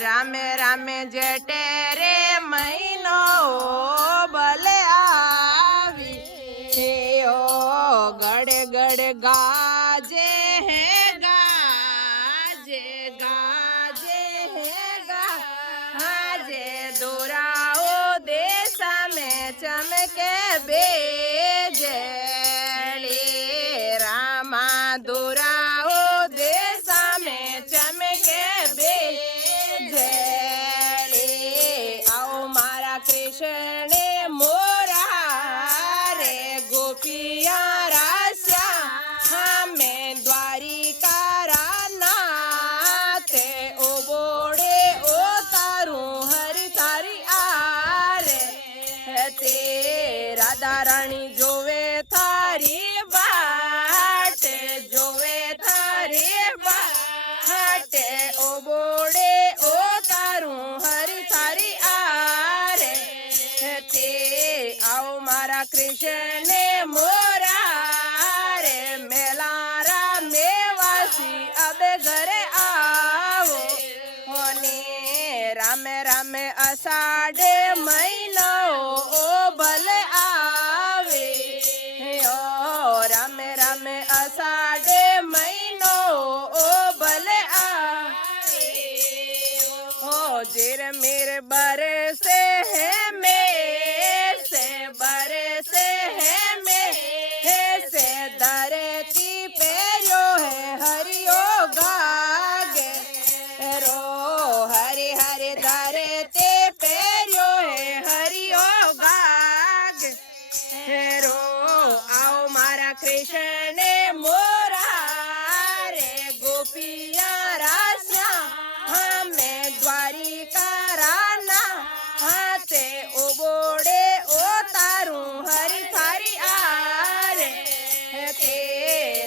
रामे रामे जेठे रे महीनो भले आवी ओ गड़े गड़े गाजे हैं गाजे गाजे हैं गाजे दोराओ देश में चमके बेजली रामा दोराओ देश में चमके बेजली आओ मारा कृष्ण मोरा रे गोपिया रास्या हमें द्वारिका रानाते ओ बोड़े ओ तारू हरि तारी आरे ते राधा रानी जोवे थारी बाटे जोवे थारी बाटे ओ बोड़े ओ तारू हरि तारी आरे ते आओ मारा कृष्ण मोरा रे मेलारा मेवासी अब घरे आओ होने रामे रामे अषाढ़े महीनो ओ भले आवे ओ रामे रामे अषाढ़े महीनो ओ भले आवे ओ जिर मेरे बरसे है से बरसे है से धरती पे जो है हरियो गागे रो हरि हरि धरती पे जो है हरियो गागे रो आओ मारा कृष्ण मोरा रे गोपिया रास्या हमें द्वारिका राना हाथे ओ बोड़े ओ तारू हरि थारी आरे ते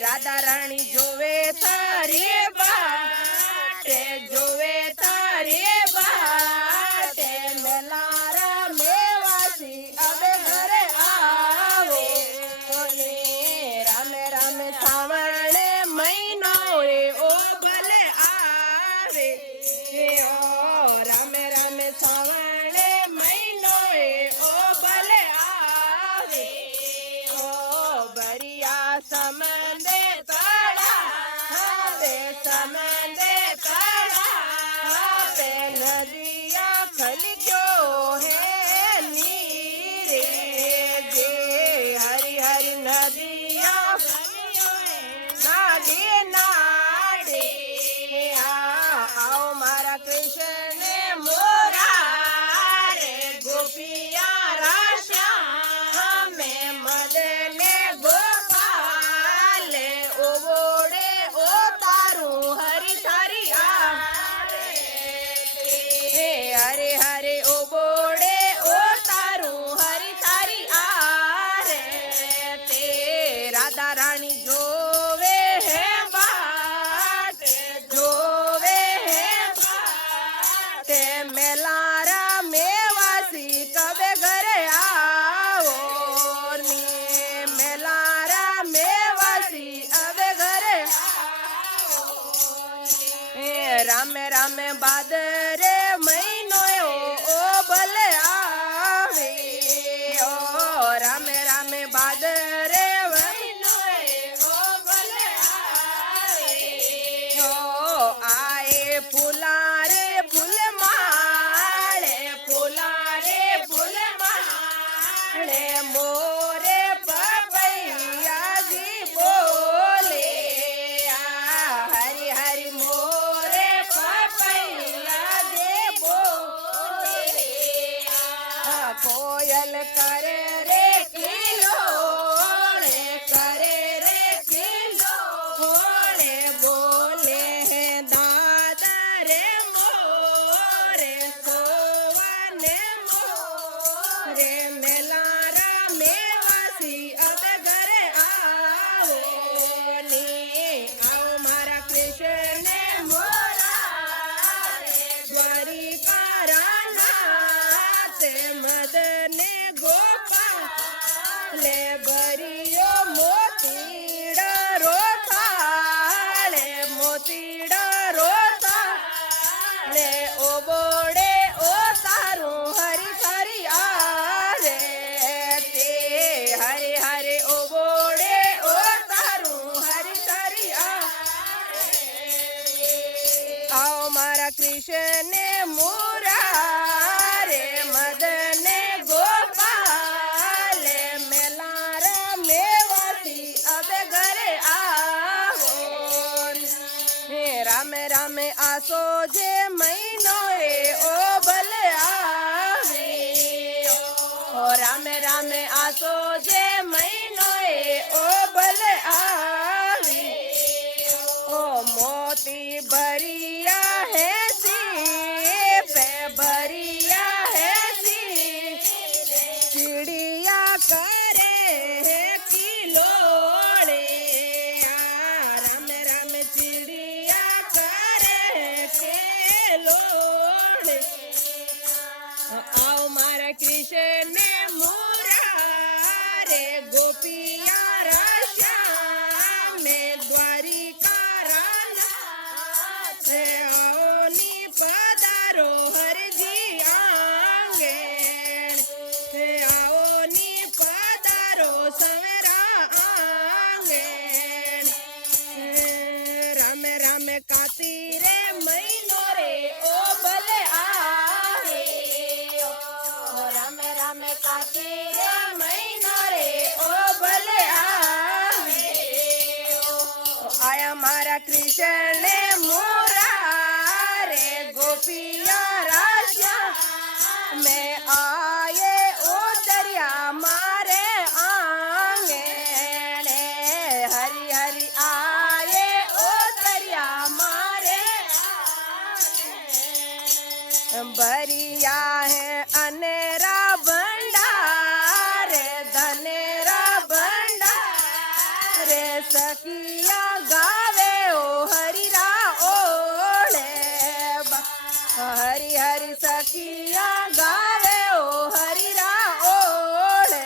राधा रानी जोवे थारी बाटे जोवे थारी बाटे मेलारा मेवासी अब घरे आओ बोले रामे रामे सावण महीनो ओ भले आवे ओ रामे रामे सावण महीनो ओ भले आवे ओ बरिया समंदे तड़ा हाथे समंदे तड़ा हाथे नदिया खलक्यो है नीरे जे हरि हरि नदिया नाडे नाडे आओ मारा कृष्ण मोरा रे गोपिया राशा हमें मदन गोपाल ओ बोड़े ओ तारू हरि थारी हरे हरे ओ बोड़े ओ तारू हरि थारी आरे ते राधा रानी जोवे है बाटे जोवे है बाटे मेलारा मेवासी कबे घरे आओ नी मेलारा मेवासी अबे घरे रामे रामे बादरे महीनो ओ भले आवे ओ रामे रामे बादरे महीनो ओ भले आवे ओ आए फुलारे फूल माले फुलारे फूल माले मोरे पपैया जी बोले हरि हरि मोरे पपैया जी बोले कोयल करे रे किलोड़े करे रे किलोड़े बोले हैं दादा रे मोरे सोवने मोरे मेलारा मेवासी अब घरे आओ नी आओ मारा कृष्ण मोरा रे द्वारिका राना ते मदन गो आओ मारा कृष्ण मुरारे मदन गोपाल मेलार मेवासी अब घर आओ राम राम आसो जे महीनो ओ बल आवे ओ राम राम आसो जे महीनो ओ बल आवे ओ मोती भरिया है सी पे भरिया है सी चिड़िया करे है किलोड़े राम राम चिड़िया करे किलोड़े आओ मारा कृष्ण मुरारे गोपिया राशा में द्वारिका आओ नी पधारो हर जी आंगे आओ नी पधारो सवेरा आंगे राम राम कातीरे महीनो रे ओ बल आवे ओ राम राम कातीरे महीनो रे ओ बल आवे आया मारा कृष्ण मुरारे गोपिया राजा में आए उतरिया मारे आंगने हरि हरि आए उतरिया मारे बरिया है अनेरा भंडारे धनेरा भंडारे सखिया गावे ओ हरि रा ओले हरि हरि सखिया गावे ओ हरि रा ओले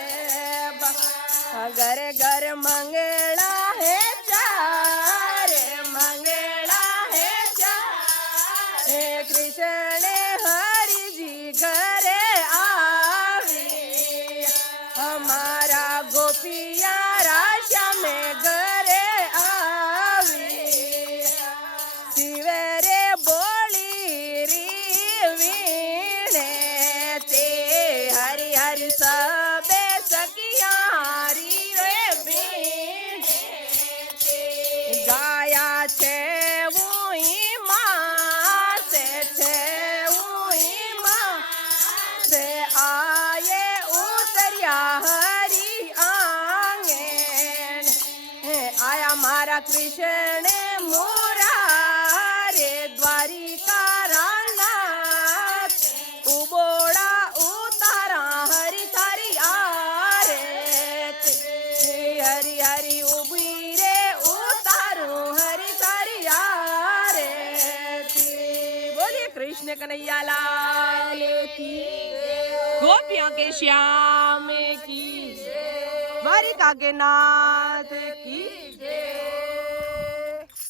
घर घर मंगला है चारे मंगला है चारे कृष्ण हरि जी घरे आवे हमारा गोपिया राशा में घरे आवे शिवरे बोली री वीणे ते हरि हरि सबे सखिया हरि रे बीणे गाया छे वही माँ से छे वही माँ से आए उतरिया हरि आंगन आया मारा कृष्ण मुरारे द्वारिका रानाथ उबोड़ा उतारा हरि थारी आरे हरि हरि उबी रे उतारू हरि थारी आरे बोलिए कृष्ण कन्हैया लाल की गोपियों के श्याम की द्वारिका के नाथ की